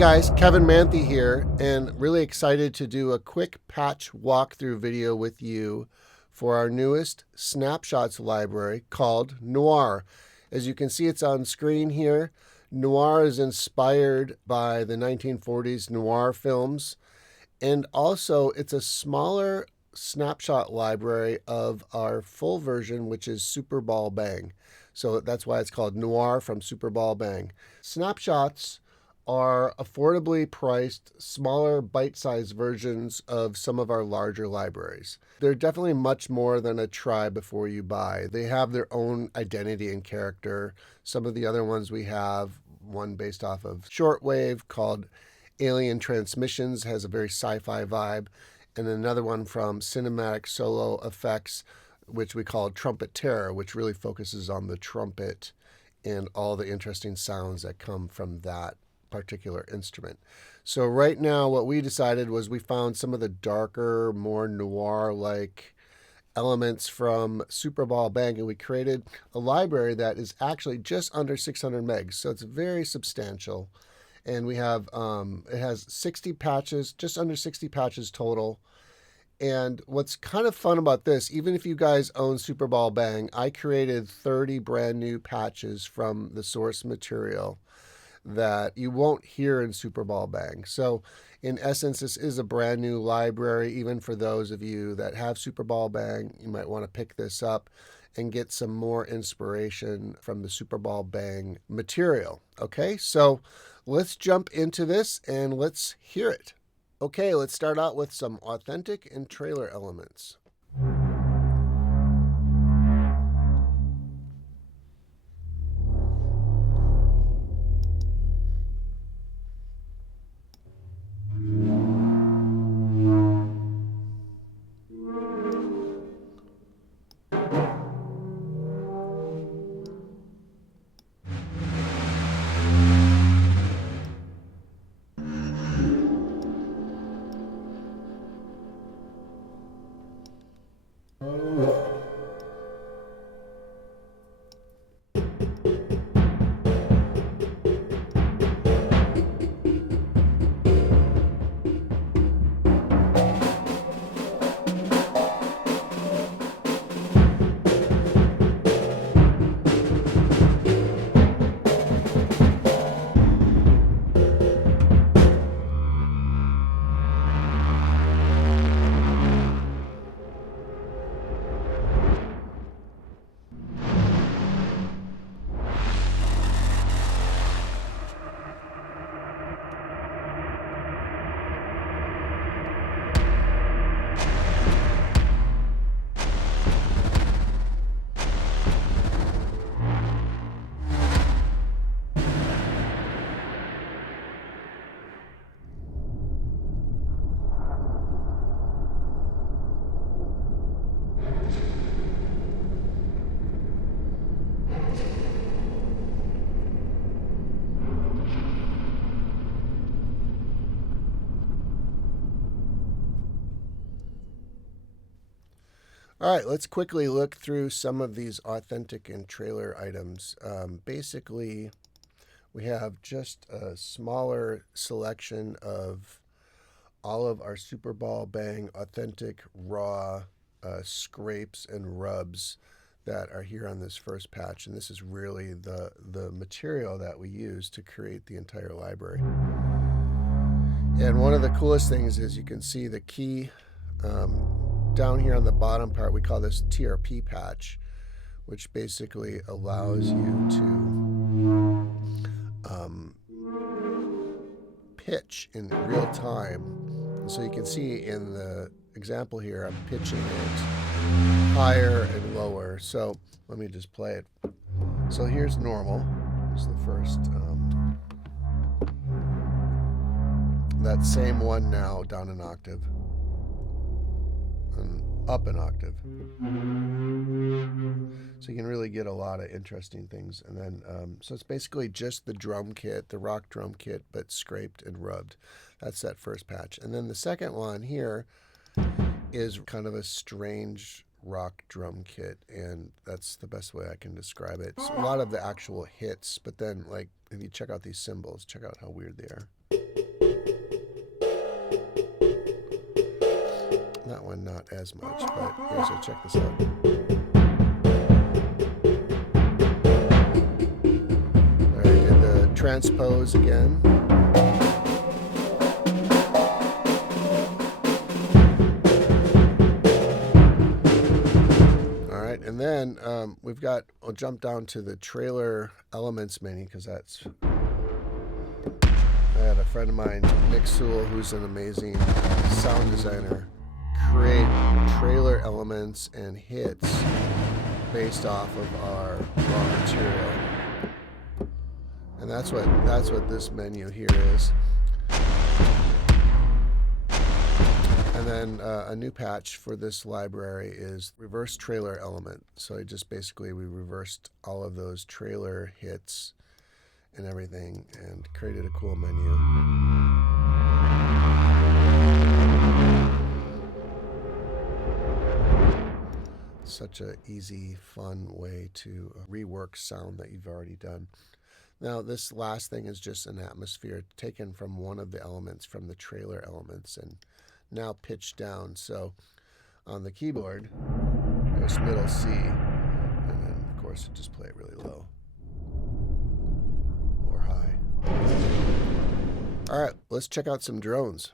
guys, Kevin Manthe here, and really excited to do a quick patch walkthrough video with you for our newest Snapshots library called Noire. As you can see, it's on screen here. Noire is inspired by the 1940s noir films, and also it's a smaller snapshot library of our full version, which is Superball Bang. So that's why it's called Noire from Superball Bang. Snapshots are affordably priced, smaller bite-sized versions of some of our larger libraries. They're definitely much more than a try before you buy. They have their own identity and character. Some of the other ones we have, one based off of shortwave called Alien Transmissions, has a very sci-fi vibe, and another one from Cinematic Solo Effects, which we call Trumpet Terror, which really focuses on the trumpet and all the interesting sounds that come from that particular instrument. So right now what we decided was we found some of the darker, more noir-like elements from Superball Bang, and we created a library that is actually just under 600 megs, so it's very substantial. And we have it has 60 patches, just under 60 patches total. And what's kind of fun about this, even if you guys own Superball Bang, I created 30 brand new patches from the source material that you won't hear in Superball Bang. So in essence, this is a brand new library. Even for those of you that have Superball Bang, you might want to pick this up and get some more inspiration from the Superball Bang material. Okay, so let's jump into this and let's hear it. Okay, let's start out with some authentic and trailer elements. All right, let's quickly look through some of these authentic and trailer items. Basically, we have just a smaller selection of all of our Superball Bang authentic raw scrapes and rubs that are here on this first patch. And this is really the material that we use to create the entire library. And one of the coolest things is you can see the key down here on the bottom part. We call this TRP patch, which basically allows you to pitch in real time. And so you can see in the example here, I'm pitching it higher and lower. So let me just play it. So here's normal. Here's the first. That same one now down an octave. And up an octave. So you can really get a lot of interesting things. And then, so it's basically just the drum kit, the rock drum kit, but scraped and rubbed. That's that first patch. And then the second one here is kind of a strange rock drum kit, and that's the best way I can describe it. It's a lot of the actual hits, but then, like, if you check out these cymbals, check out how weird they are. one not as much, but here, so check this out. I did the transpose again. All right, and then we've got, I'll jump down to the trailer elements menu because that's, I had a friend of mine, Nick Sewell, who's an amazing sound designer, create trailer elements and hits based off of our raw material. And that's what this menu here is. And then a new patch for this library is reverse trailer element. So I just basically, we reversed all of those trailer hits and everything and created a cool menu. Such an easy, fun way to rework sound that you've already done. Now, this last thing is just an atmosphere taken from one of the elements, from the trailer elements, and now pitched down. So on the keyboard, there's middle C, and then, of course, just play it really low or high. All right, let's check out some drones.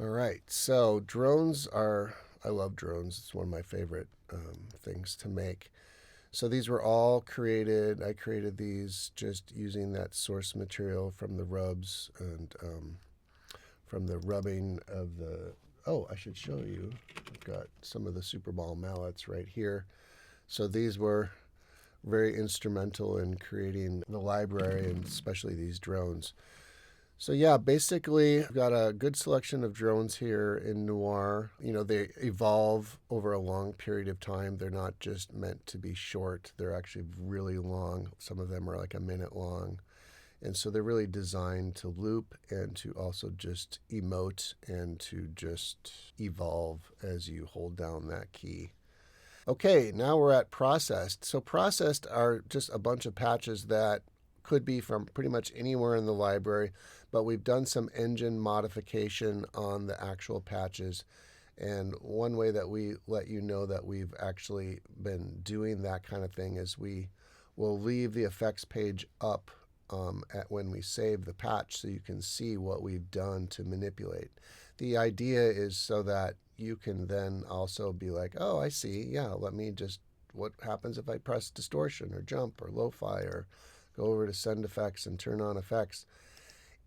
All right, so drones are, I love drones. It's one of my favorite things to make. So these were all created, I created these just using that source material from the rubs and from the rubbing of the, oh, I should show you. I've got some of the Superball mallets right here. So these were very instrumental in creating the library and especially these drones. So yeah, basically I've got a good selection of drones here in Noire. You know, they evolve over a long period of time. They're not just meant to be short. They're actually really long. Some of them are like a minute long. And so they're really designed to loop and to also just emote and to just evolve as you hold down that key. Okay, now we're at processed. So processed are just a bunch of patches that could be from pretty much anywhere in the library, but we've done some engine modification on the actual patches. And one way that we let you know that we've actually been doing that kind of thing is we will leave the effects page up when we save the patch so you can see what we've done to manipulate. The idea is so that you can then also be like, oh, I see, yeah, let me just, what happens if I press distortion or jump or lo-fi or go over to send effects and turn on effects.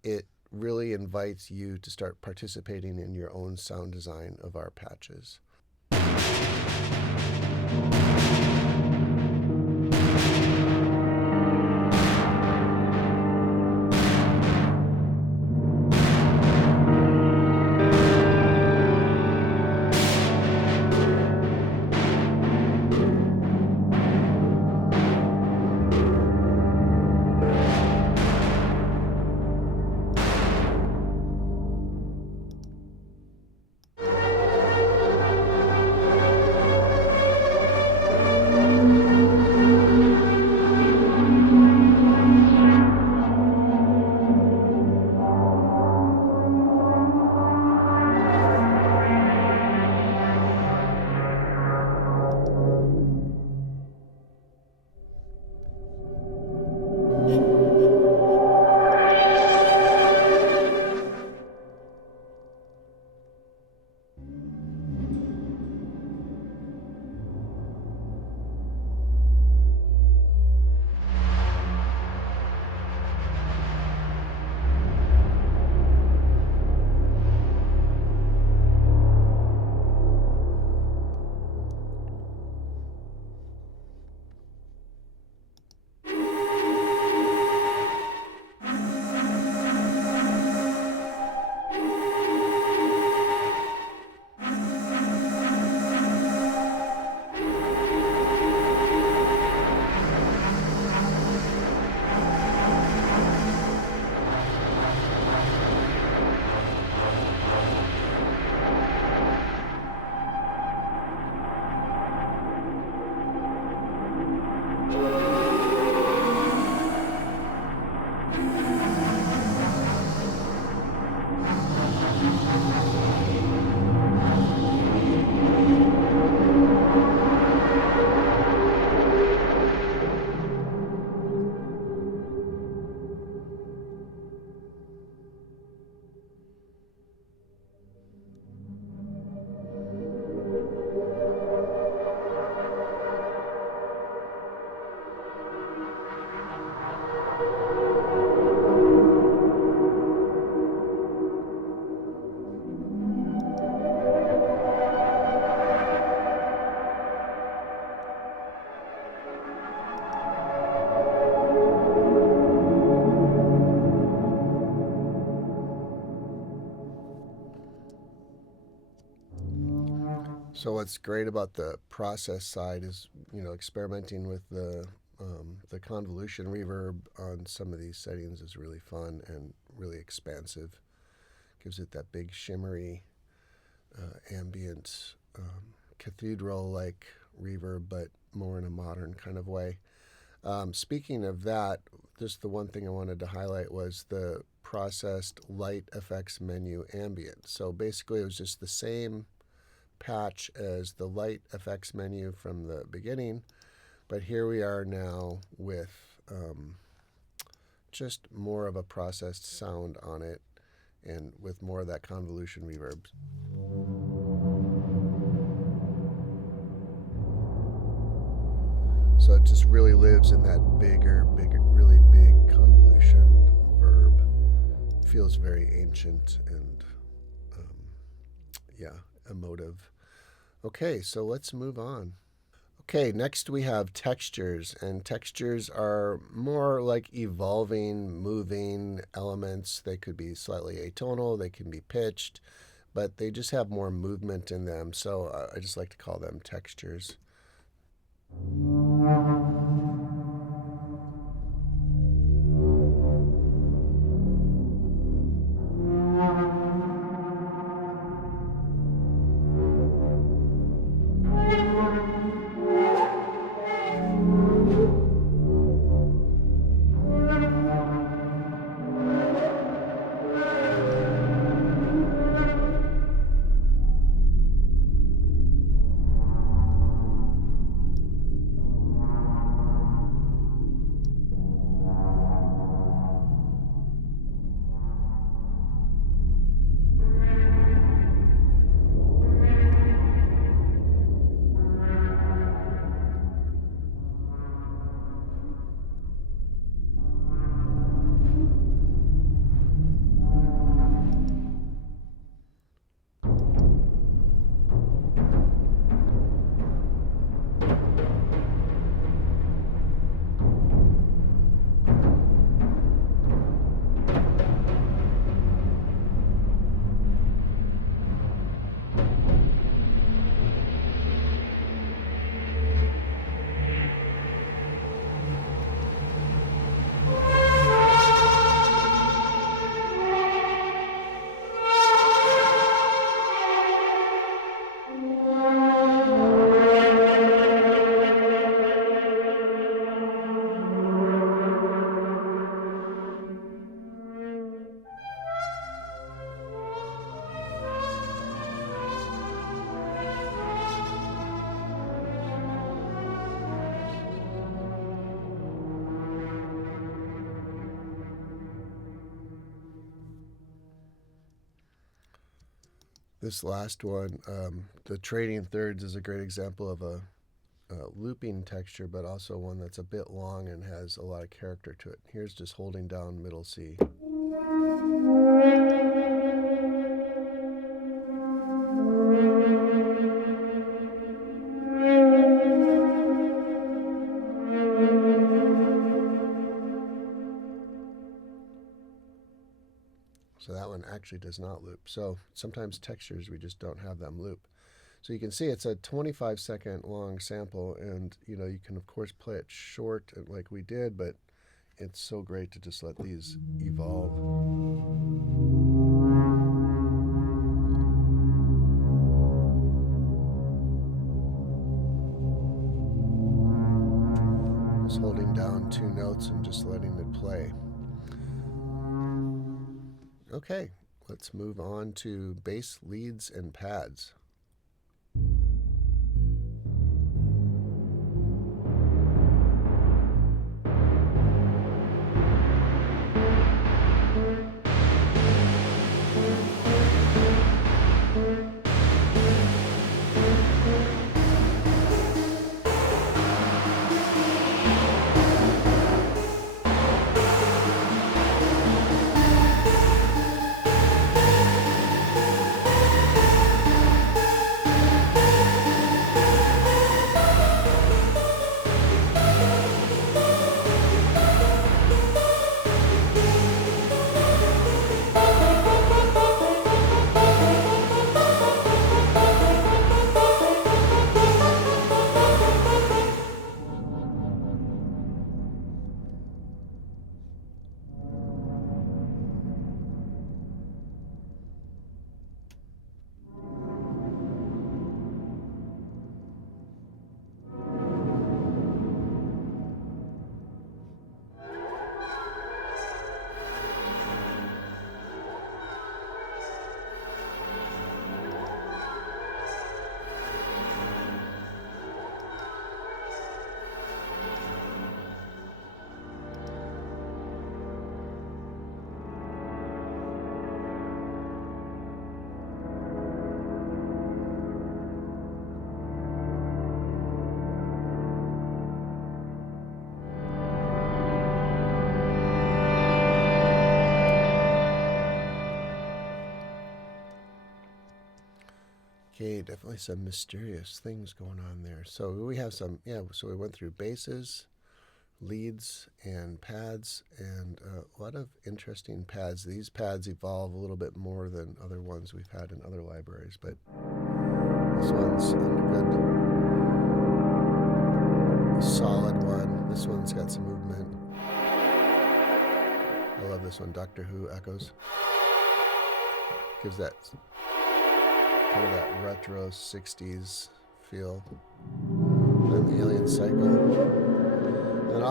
It really invites you to start participating in your own sound design of our patches. So what's great about the process side is, experimenting with the convolution reverb on some of these settings is really fun and really expansive. Gives it that big shimmery, ambient, cathedral-like reverb, but more in a modern kind of way. Speaking of that, just the one thing I wanted to highlight was the processed light effects menu ambient. So basically it was just the same patch as the light effects menu from the beginning, but here we are now with just more of a processed sound on it and with more of that convolution reverb. So it just really lives in that bigger, really big convolution verb. Feels very ancient and, emotive. Okay, so let's move on. Okay, next we have textures, and textures are more like evolving, moving elements. They could be slightly atonal, they can be pitched, but they just have more movement in them, so I just like to call them textures. This last one, the trading thirds, is a great example of a looping texture, but also one that's a bit long and has a lot of character to it. Here's just holding down middle C. So that one actually does not loop. So sometimes textures, we just don't have them loop. So you can see it's a 25-second long sample, and you can of course play it short like we did, but it's so great to just let these evolve. Just holding down 2 notes and just letting it play. Okay, let's move on to bass leads and pads. Okay, definitely some mysterious things going on there. So we have some, so we went through basses, leads, and pads, and a lot of interesting pads. These pads evolve a little bit more than other ones we've had in other libraries, but this one's a good, solid one. This one's got some movement. I love this one, Doctor Who echoes. Gives that kind of that retro 60s feel. Then the alien cycle. And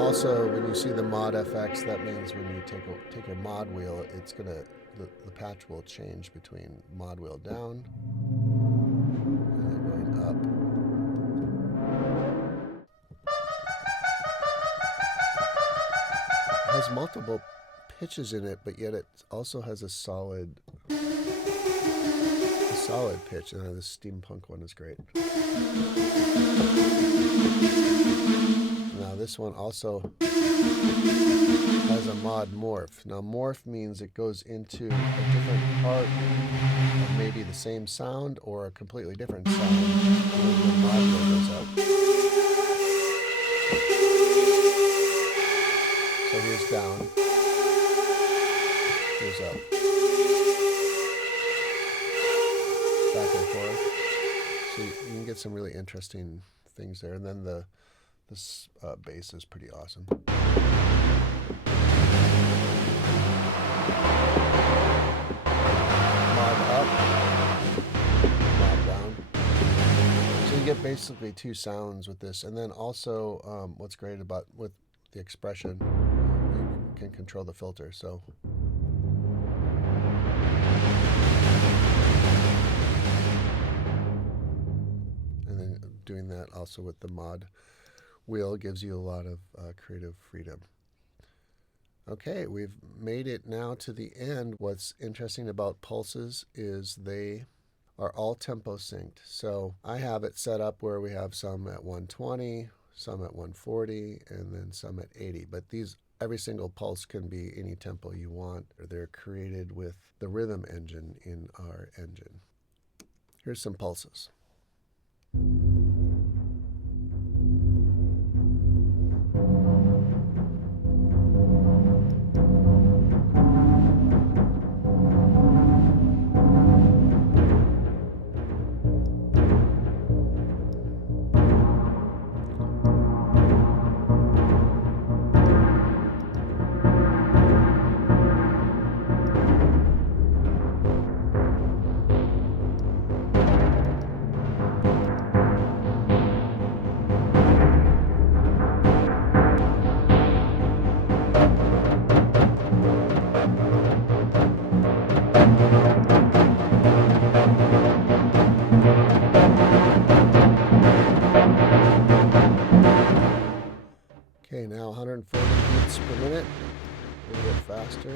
also, when you see the mod FX, that means when you take a mod wheel, it's gonna the patch will change between mod wheel down and then going up. It has multiple pitches in it, but yet it also has a solid pitch. And this steampunk one is great. Now this one also has a mod morph. Now morph means it goes into a different part of maybe the same sound or a completely different sound when the mod wheel goes up. So here's down. Here's up. Back and forth. So you can get some really interesting things there. And then this bass is pretty awesome. Mod up, mod down. So you get basically two sounds with this. And then also what's great about with the expression, you can control the filter. So doing that also with the mod wheel gives you a lot of creative freedom. Okay, we've made it now to the end. What's interesting about pulses is they are all tempo synced. So I have it set up where we have some at 120, some at 140, and then some at 80. But every single pulse can be any tempo you want. They're created with the rhythm engine in our engine. Here's some pulses. Okay, now 140 beats per minute, a little bit faster.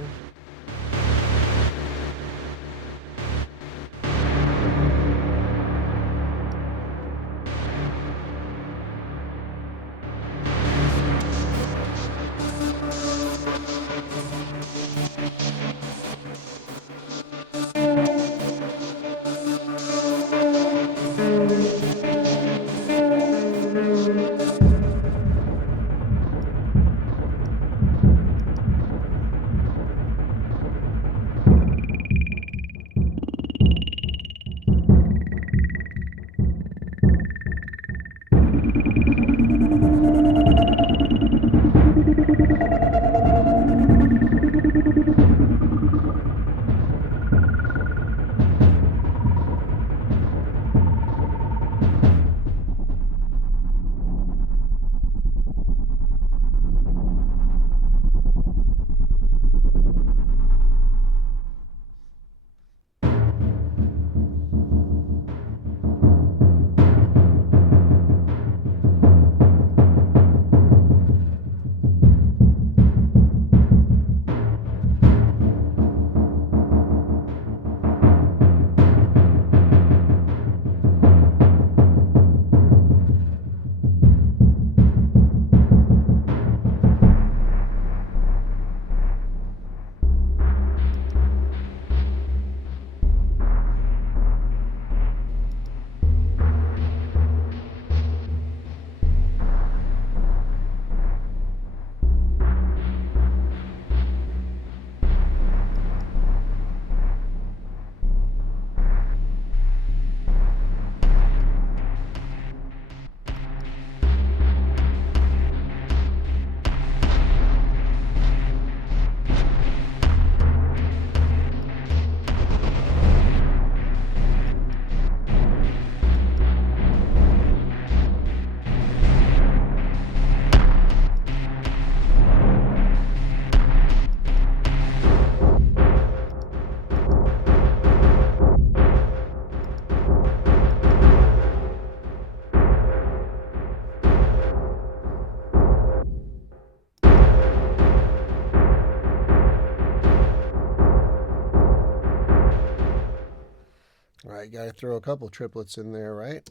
you gotta throw a couple triplets in there, right?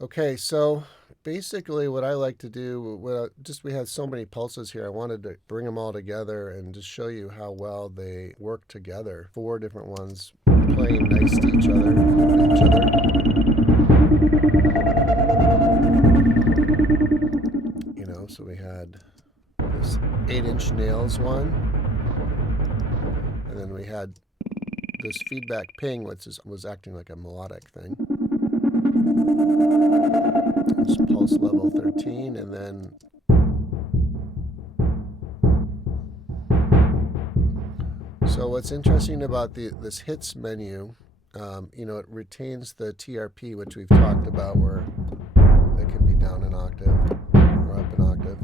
Okay, so basically what I like to do, we had so many pulses here, I wanted to bring them all together and just show you how well they work together. 4 different ones playing nice to each other. You know, so we had this 8-inch nails one, and then we had this feedback ping, which was acting like a melodic thing. This pulse level 13, and then so what's interesting about this hits menu, you know, it retains the TRP, which we've talked about, where it can be down an octave or up an octave.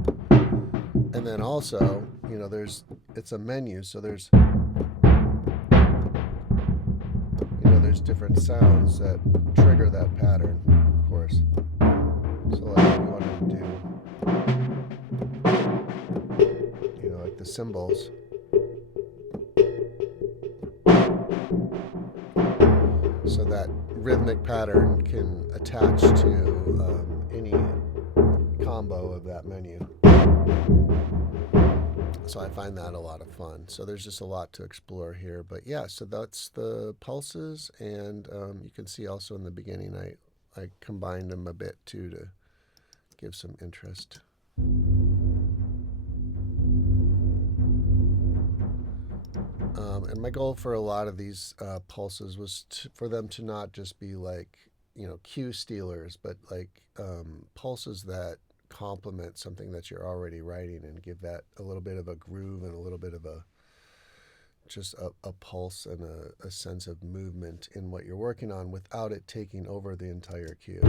And then also, you know, it's a menu, so there's different sounds that trigger that pattern, of course. So like if you wanted to do, you know, like the cymbals. So that rhythmic pattern can attach to any combo of that menu. So I find that a lot of fun. So there's just a lot to explore here. But yeah, so that's the pulses. And you can see also in the beginning, I combined them a bit too to give some interest. And my goal for a lot of these pulses was for them to not just be like, you know, cue stealers, but like pulses that complement something that you're already writing and give that a little bit of a groove and a little bit of just a pulse and a sense of movement in what you're working on without it taking over the entire cue.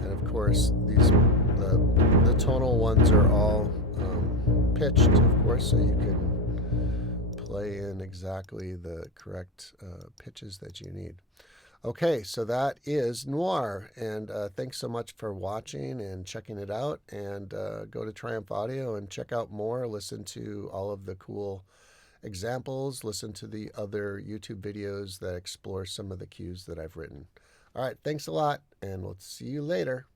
And of course, the tonal ones are all pitched, of course, so you can play in exactly the correct pitches that you need. Okay, so that is Noire, and thanks so much for watching and checking it out, and go to Triumph Audio and check out more, listen to all of the cool examples, listen to the other YouTube videos that explore some of the cues that I've written. All right, thanks a lot, and we'll see you later.